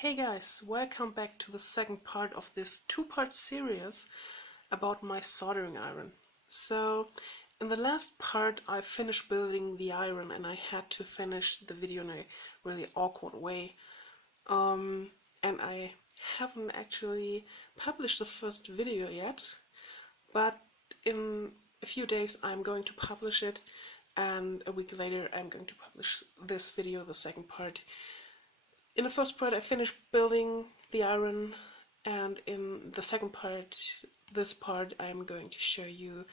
Hey guys, welcome back to the second part of this two-part series about my soldering iron. So, in the last part I finished building the iron and I had to finish the video in a really awkward way. And I haven't actually published the first video yet, but in a few days I'm going to publish it, and a week later I'm going to publish this video, the second part. In the first part I finished building the iron, and in the second part, this part, I'm going to show you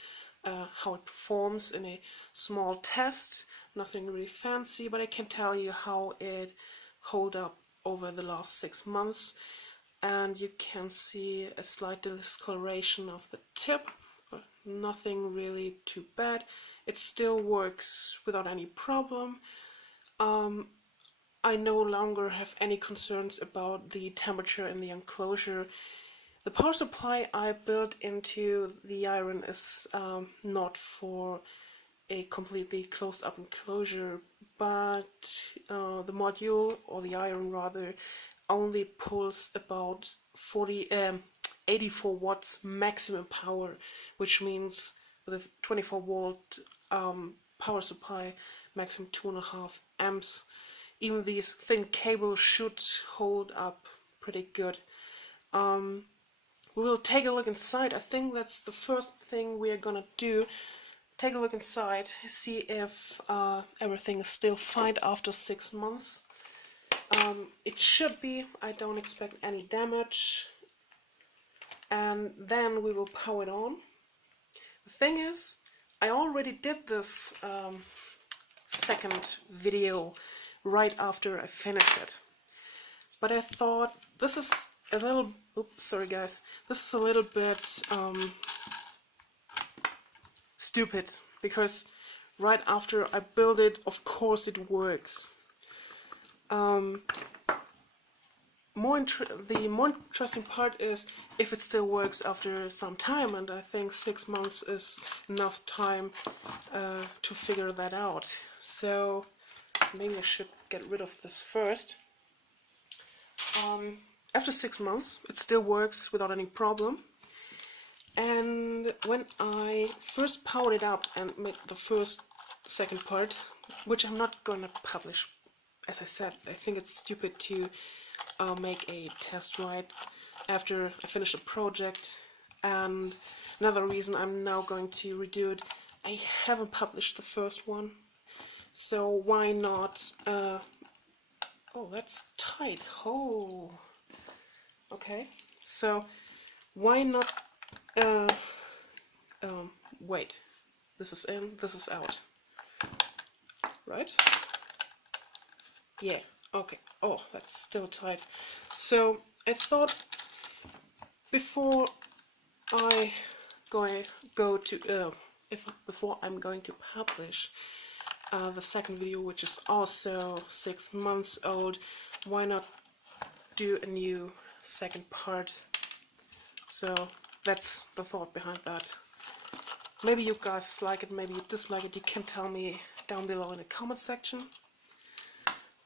how it performs in a small test. Nothing really fancy, but I can tell you how it held up over the last 6 months. And you can see a slight discoloration of the tip, but nothing really too bad. It still works without any problem. I no longer have any concerns about the temperature in the enclosure. The power supply I built into the iron is not for a completely closed up enclosure, but the module, or the iron rather, only pulls about 84 watts maximum power, which means with a 24 volt power supply, maximum 2.5 amps. Even these thin cables should hold up pretty good. We will take a look inside. I think that's the first thing we are gonna do. Take a look inside, see if everything is still fine after 6 months. It should be. I don't expect any damage. And then we will power it on. The thing is, I already did this second video right after I finished it, but I thought this is a little, oops, sorry guys, this is a little bit stupid, because right after I build it, of course it works. The more interesting part is if it still works after some time, and I think 6 months is enough time to figure that out. So maybe I should get rid of this first. After 6 months, it still works without any problem. And when I first powered it up and made the second part, which I'm not going to publish, as I said, I think it's stupid to make a test right after I finish a project. And another reason I'm now going to redo it, I haven't published the first one. So why not, oh, that's tight. Oh, okay. So why not, wait. This is in, this is out. Right? Yeah, okay. Oh, that's still tight. So I thought before I before I'm going to publish the second video, which is also 6 months old, why not do a new second part? So that's the thought behind that. Maybe you guys like it, maybe you dislike it. You can tell me down below in the comment section.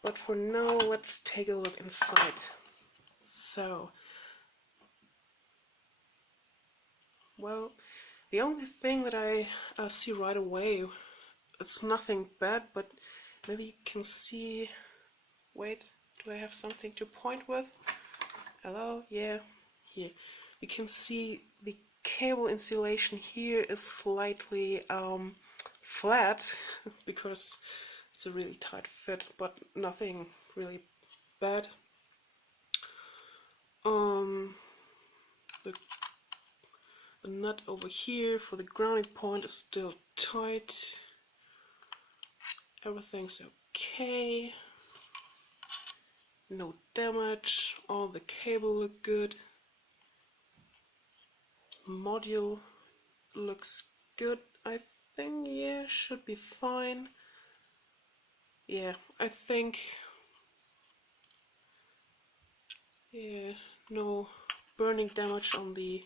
But for now, let's take a look inside. So, well, the only thing that I see right away, it's nothing bad, but maybe you can see, wait, do I have something to point with? Hello? Yeah, here. You can see the cable insulation here is slightly flat, because it's a really tight fit, but nothing really bad. The nut over here for the grounding point is still tight. Everything's okay. No damage. All the cable look good. Module looks good, I think. Yeah, should be fine. Yeah, I think. Yeah, no burning damage on the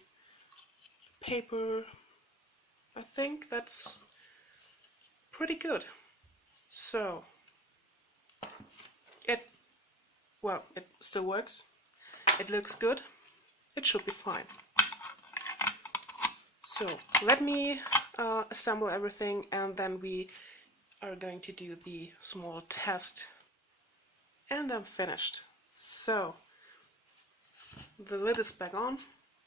paper. I think that's pretty good. So it well, it still works. It looks good. It should be fine. So let me assemble everything, and then we are going to do the small test. And I'm finished. So the lid is back on.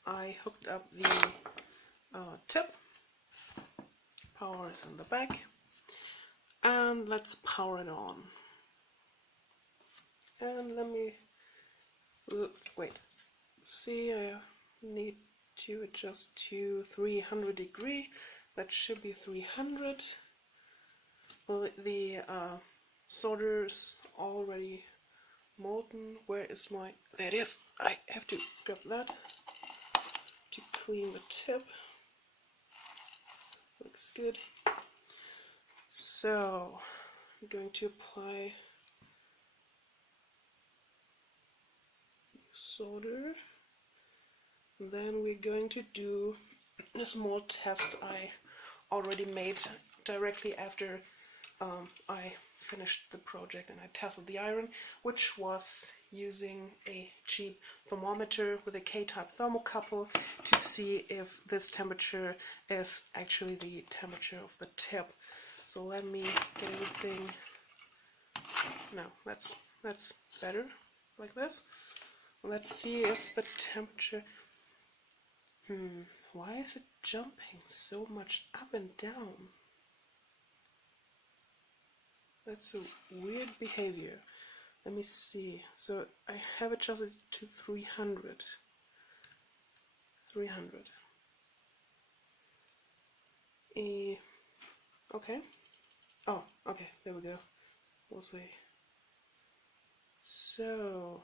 I hooked up the tip. Power is in the back. And let's power it on. And let me wait. See, I need to adjust to 300 degree. That should be 300. Well, the solder's already molten. Where is my... There it is. I have to grab that to clean the tip. Looks good. So I'm going to apply solder. Then we're going to do a small test I already made directly after I finished the project and I tested the iron, which was using a cheap thermometer with a K-type thermocouple to see if this temperature is actually the temperature of the tip. So let me get everything. No, that's better like this. Let's see if the temperature. Why is it jumping so much up and down? That's a weird behavior. Let me see. So I have adjusted to 300. 300. Okay. Oh, okay. There we go. We'll see. So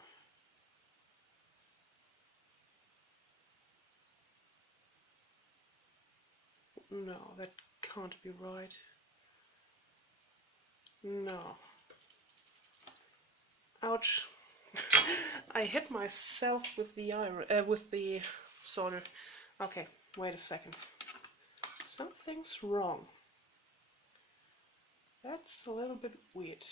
no, that can't be right. No. Ouch. I hit myself with the iron, with the solder. Okay, wait a second. Something's wrong. That's a little bit weird.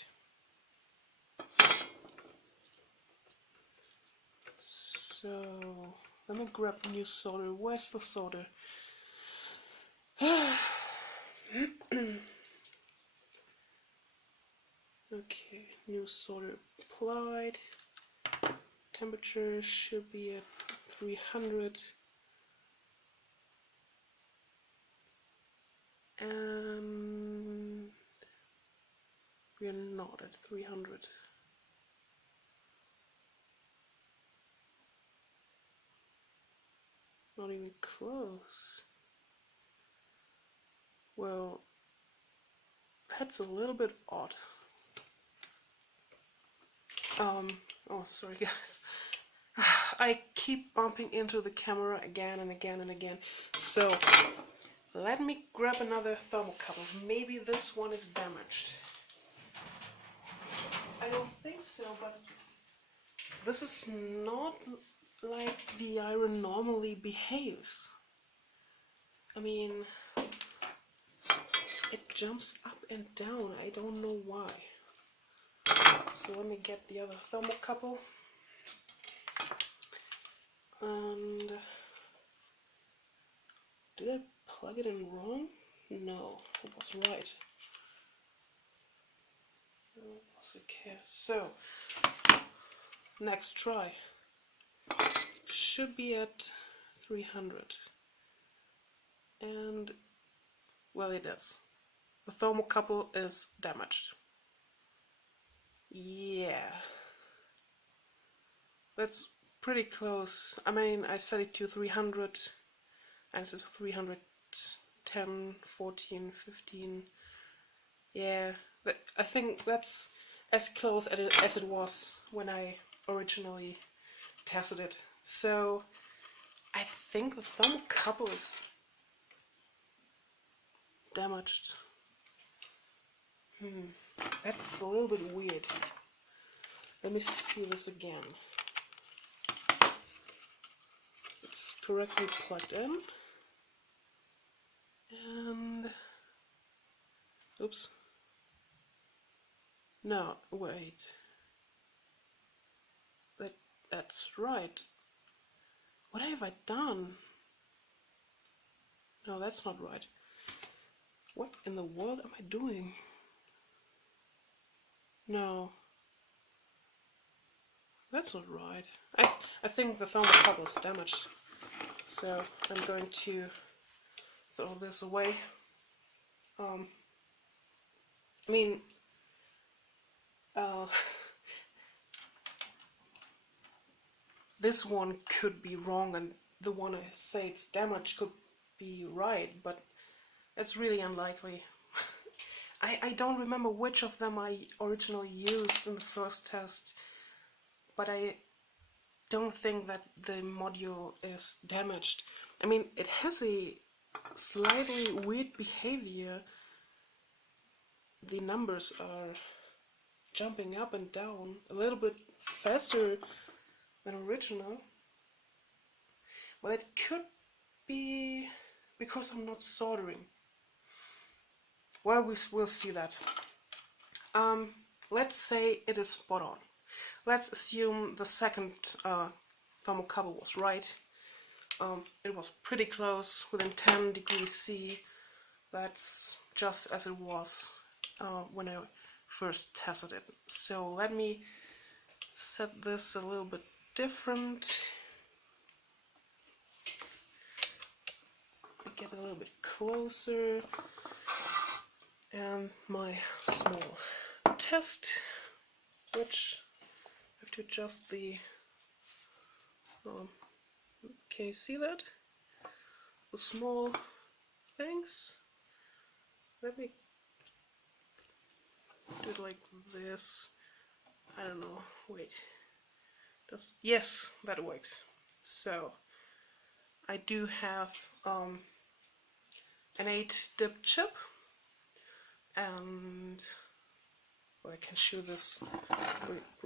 So let me grab new solder. Where's the solder? Okay, new solder applied. Temperature should be at 300. And we are not at 300. Not even close. Well, that's a little bit odd. Oh, sorry guys. I keep bumping into the camera again and again and again. So, let me grab another thermocouple. Maybe this one is damaged. I don't think so, but this is not like the iron normally behaves. I mean, it jumps up and down. I don't know why. So let me get the other thermocouple. And did I plug it in wrong? No, it was right. It was okay. So next try should be at 300. And well, it is. The thermocouple is damaged. Yeah, that's pretty close. I mean, I set it to 300 and it's 310, 14, 15. Yeah, I think that's as close as it was when I originally tested it. So I think the thermocouple is damaged. That's a little bit weird. Let me see this again. It's correctly plugged in. And oops. No, wait. that's right. What have I done? No, that's not right. What in the world am I doing? No, that's not right. I think the thermocouple is damaged, so I'm going to throw this away. I mean, this one could be wrong, and the one I say it's damaged could be right, but it's really unlikely. I don't remember which of them I originally used in the first test, but I don't think that the module is damaged. I mean, it has a slightly weird behavior. The numbers are jumping up and down a little bit faster than original. Well, it could be because I'm not soldering. Well, we'll see that. Let's say it is spot on. Let's assume the second thermocouple was right. It was pretty close, within 10 degrees C. That's just as it was when I first tested it. So let me set this a little bit different. Get a little bit closer, and my small test, which I have to adjust the can you see that? The small things. Let me do it like this. I don't know. Wait. Yes, that works. So I do have an 8-dip chip, and I can show this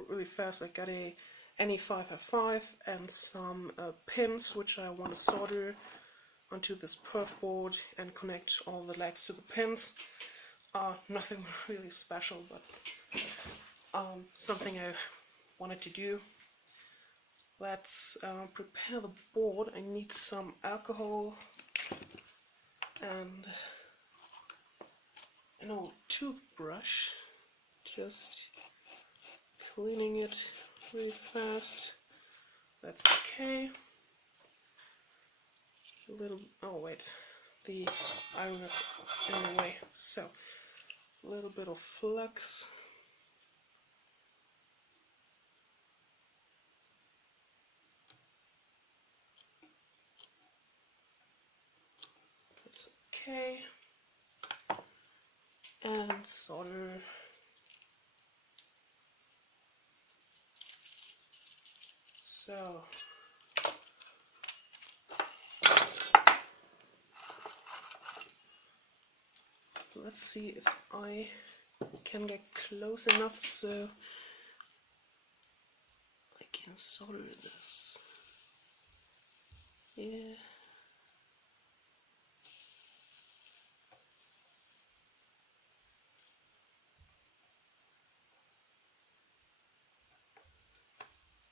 really fast. I got a NE555 and some pins which I want to solder onto this perf board and connect all the legs to the pins. Nothing really special, but something I wanted to do. Let's prepare the board. I need some alcohol and an old toothbrush, just cleaning it really fast. That's okay. A little, oh wait, the iron is in the way, so a little bit of flux. That's okay. And solder. So let's see if I can get close enough so I can solder this. Yeah.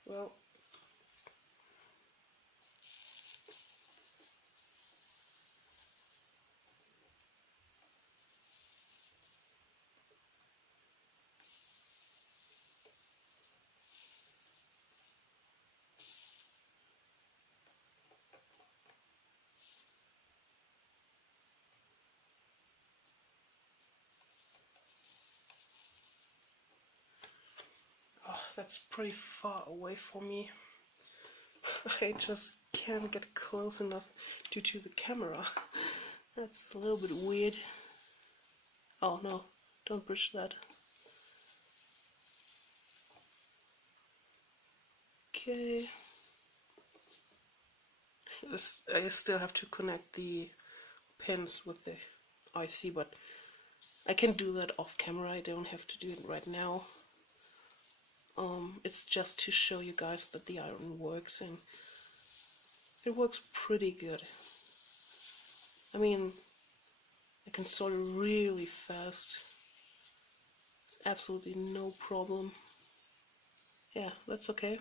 Well, that's pretty far away from me. I just can't get close enough due to the camera. That's a little bit weird. Oh no, don't push that. Okay. I still have to connect the pins with the IC, but I can do that off camera. I don't have to do it right now. It's just to show you guys that the iron works, and it works pretty good. I mean, I can solder really fast. It's absolutely no problem. Yeah, that's okay.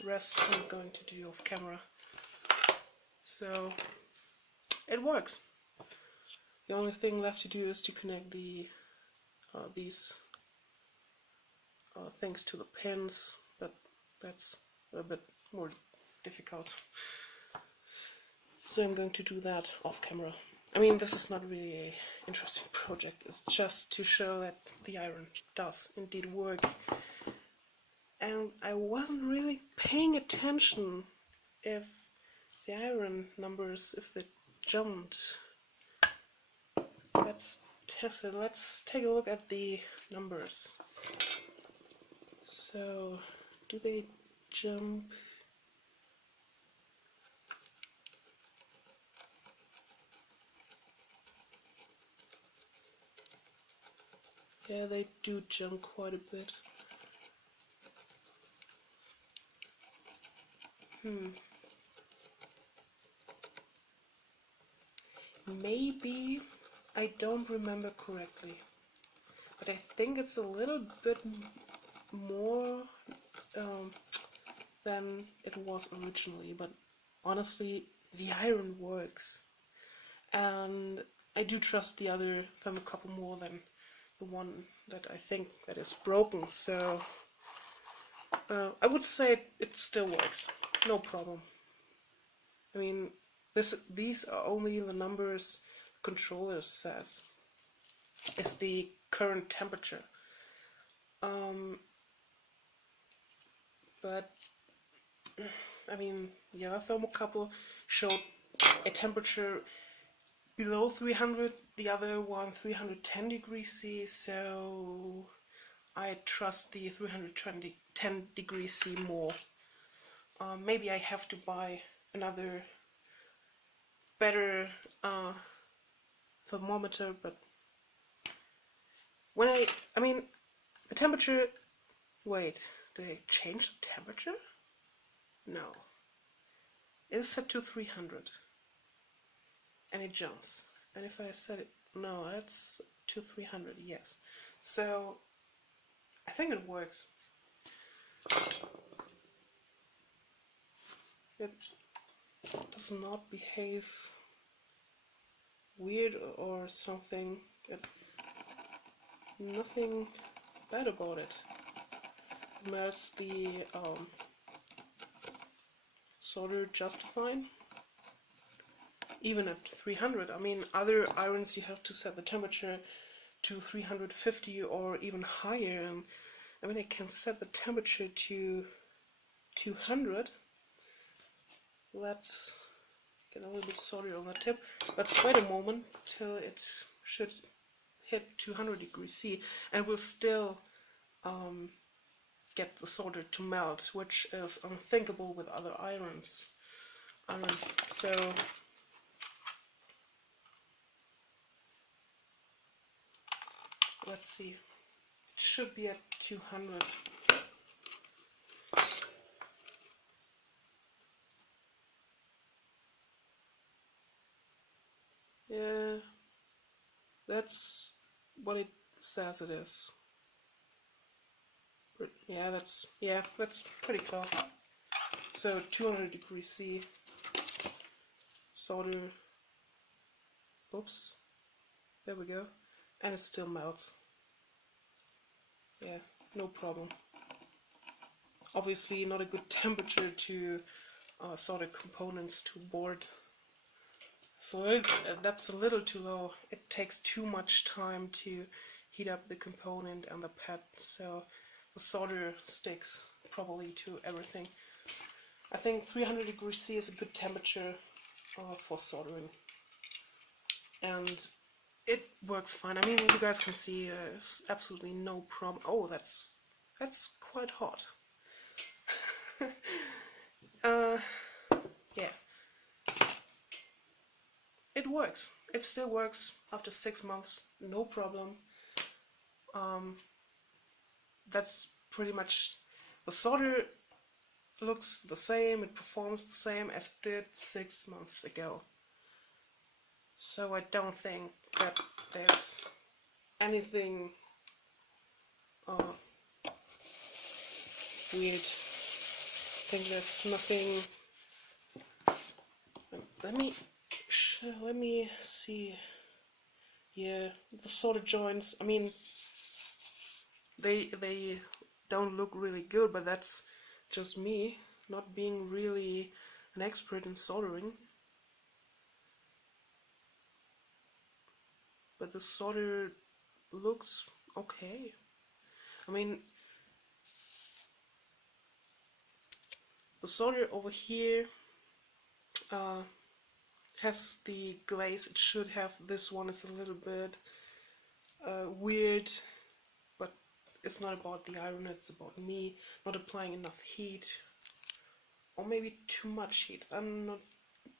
The rest I'm going to do off camera. So it works. The only thing left to do is to connect these things to the pins, but that's a bit more difficult. So I'm going to do that off camera. I mean, this is not really an interesting project, it's just to show that the iron does indeed work. And I wasn't really paying attention if the iron numbers, if they jumped. Let's test it. Let's take a look at the numbers. So, do they jump? Yeah, they do jump quite a bit. Maybe I don't remember correctly, but I think it's a little bit more than it was originally. But honestly, the iron works, and I do trust the other thermocouple more than the one that I think that is broken. So I would say it still works, no problem. I mean, these are only the numbers the controller says is the current temperature. But I mean, the other thermocouple showed a temperature below 300, the other one 310 degrees C, so I trust the 310 degrees C more. Maybe I have to buy another better thermometer, but when I mean, the temperature, wait, did I change the temperature? No. It is set to 300. And it jumps. And if I set it, no, that's to 300, yes. So, I think it works. It does not behave weird or something. Nothing bad about it. It melts the solder just fine. Even at 300. I mean, other irons you have to set the temperature to 350 or even higher. And I mean, I can set the temperature to 200. Let's get a little bit solder on the tip. Let's wait a moment till it should hit 200 degrees C, and we'll still get the solder to melt, which is unthinkable with other irons. So let's see. It should be at 200. Yeah, that's what it says it is. Yeah, that's pretty close. So 200 degrees C. Solder. Oops. There we go. And it still melts. Yeah, no problem. Obviously not a good temperature to solder components to board. So that's a little too low. It takes too much time to heat up the component and the pad, so the solder sticks probably to everything. I think 300 degrees C is a good temperature for soldering, and it works fine. I mean, you guys can see there's absolutely no problem. Oh, that's quite hot. Yeah. It works. It still works after 6 months, no problem. That's pretty much, the solder looks the same, it performs the same as it did 6 months ago. So I don't think that there's anything weird think there's nothing. Let me see. Yeah, the solder joints. I mean, they don't look really good, but that's just me not being really an expert in soldering. But the solder looks okay. I mean, the solder over here has the glaze it should have. This one is a little bit weird, but it's not about the iron, it's about me not applying enough heat, or maybe too much heat. I'm not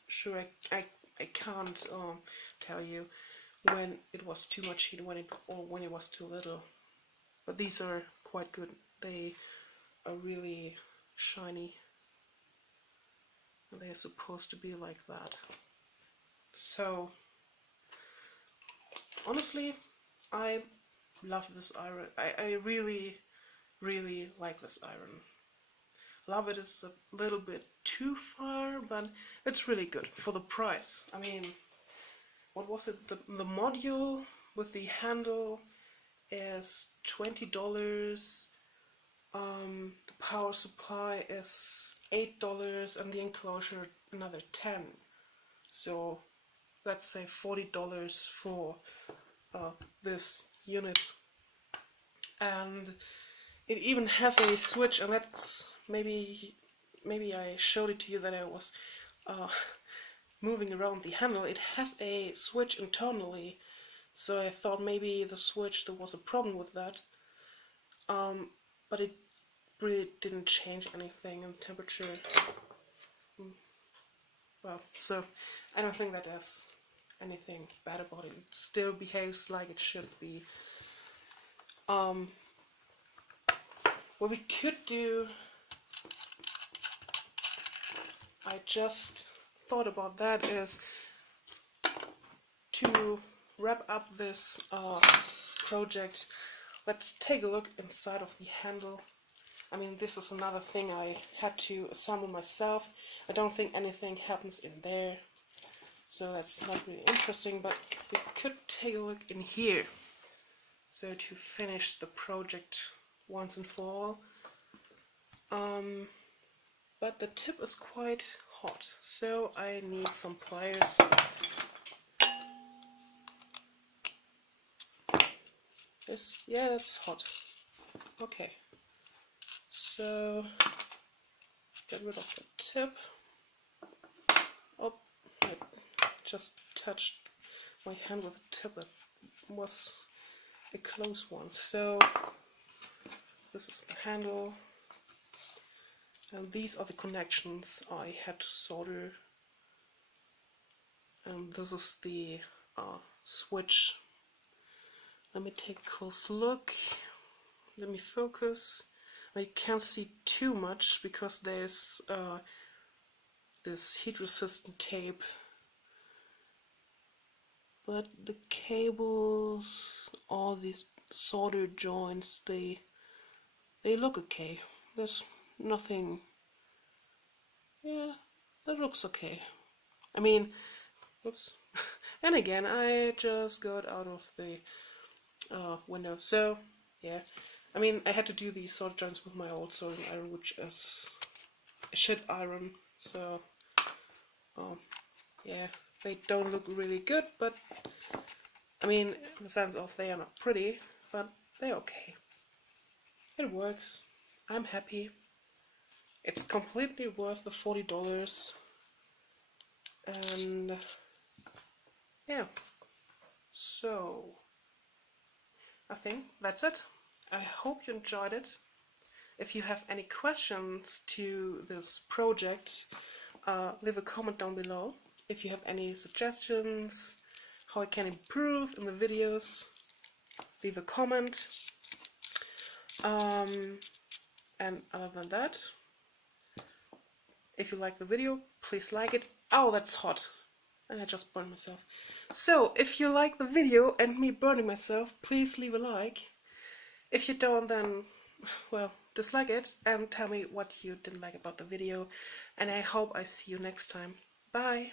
sure. I can't tell you when it was too much heat, when it was too little. But these are quite good. They are really shiny. They're supposed to be like that. So honestly, I love this iron. I really like this iron. Love it is a little bit too far, but it's really good for the price. I mean, what was it? The module with the handle is $20. The power supply is $8, and the enclosure another $10. So let's say $40 for this unit. And it even has a switch, and that's maybe I showed it to you that I was moving around the handle. It has a switch internally, so I thought maybe the switch, there was a problem with that, but it really didn't change anything in temperature. Well, so I don't think that there's anything bad about it. It still behaves like it should be. What we could do, I just thought about that, is to wrap up this project. Let's take a look inside of the handle. I mean, this is another thing I had to assemble myself. I don't think anything happens in there, so that's not really interesting, but we could take a look in here. So to finish the project once and for all. But the tip is quite hot, so I need some pliers. Yeah, that's hot. Okay, so get rid of the tip. Oh, I just touched my hand with the tip. That was a close one. So this is the handle, and these are the connections I had to solder. And this is the switch. Let me take a close look. Let me focus. I can't see too much because there's this heat resistant tape, but the cables, all these solder joints, they look okay. There's nothing. Yeah, that looks okay. I mean, oops. And again, I just got out of the window. So yeah, I mean, I had to do these solder joints with my old soldering iron, which is a shit iron. So yeah, they don't look really good, but I mean, in the sense of they are not pretty, but they're okay. It works. I'm happy. It's completely worth the $40. And yeah, so I think that's it. I hope you enjoyed it. If you have any questions to this project, leave a comment down below. If you have any suggestions, how I can improve in the videos, leave a comment. And other than that, if you like the video, please like it. Oh, that's hot. And I just burned myself. So, if you like the video and me burning myself, please leave a like. If you don't, then, well, dislike it and tell me what you didn't like about the video, and I hope I see you next time. Bye!